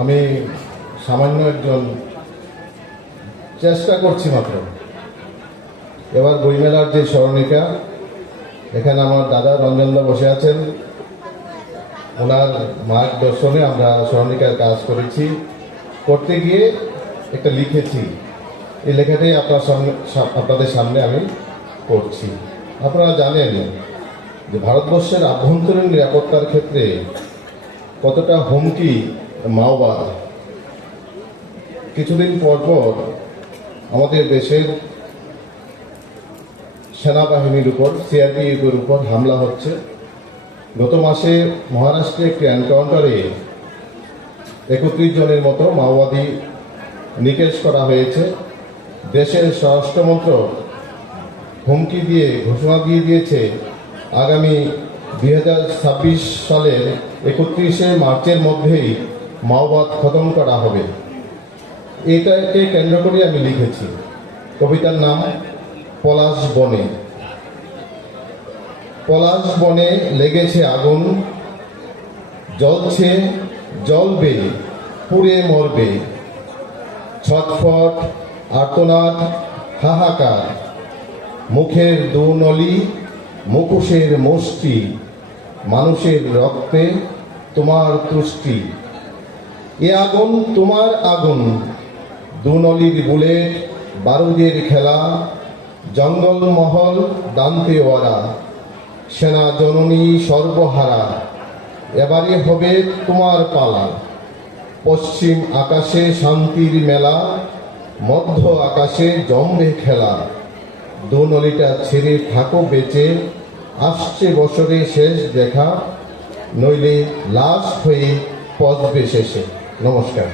আমি সামান্য একজন চেষ্টা করছি মাত্র। এবার বইমেলার যে স্মরণিকা, এখানে আমার দাদা রঞ্জনদা বসে আছেন, ওনার মার্গদর্শনে আমরা স্মরণিকার কাজ করেছি। করতে গিয়ে একটা লিখেছি, এই লেখাটাই আপনাদের সামনে আমি করছি। আপনারা জানেন যে ভারতবর্ষের আভ্যন্তরীণ নিরাপত্তার ক্ষেত্রে কতটা হুমকি মাওবাদ। কিছুদিন পর পর আমাদের দেশের সেনাবাহিনীর উপর, সিআরপিএফের উপর হামলা হচ্ছে। গত মাসে মহারাষ্ট্রে একটি এনকাউন্টারে 31 জনের মতো মাওবাদী নিকেশ করা হয়েছে। দেশের স্বরাষ্ট্রমন্ত্রক হুমকি দিয়ে ঘোষণা দিয়ে দিয়েছে, আগামী 2026 সালের 31শে মার্চের মধ্যেই মাওবাদ খতম করা হবে। এটাকে কেন্দ্র করে আমি লিখেছি। কবিতার নাম পলাশ বনে। পলাশ বনে লেগেছে আগুন, জ্বলছে, জ্বলবে, পুড়ে মরবে। ছটফট, আর্তনাদ, হাহাকার, মুখের দুনলি, মুখোশের মুষ্টি, মানুষের রক্তে তোমার তুষ্টি। এ আগুন তোমার আগুন, দুনলির বুলেট, বারুদের খেলা, জঙ্গলমহল দান্তেওয়ালা, সেনা জননী সর্বহারা। এবারে হবে তোমার পালা। পশ্চিম আকাশে শান্তির মেলা, মধ্য আকাশে জম্বে খেলা। দুনলিটা ছেড়ে থাকো বেঁচে, আসছে বছরে শেষ দেখা, নইলে লাশ হয়ে পচবে শেষে। নমস্কার।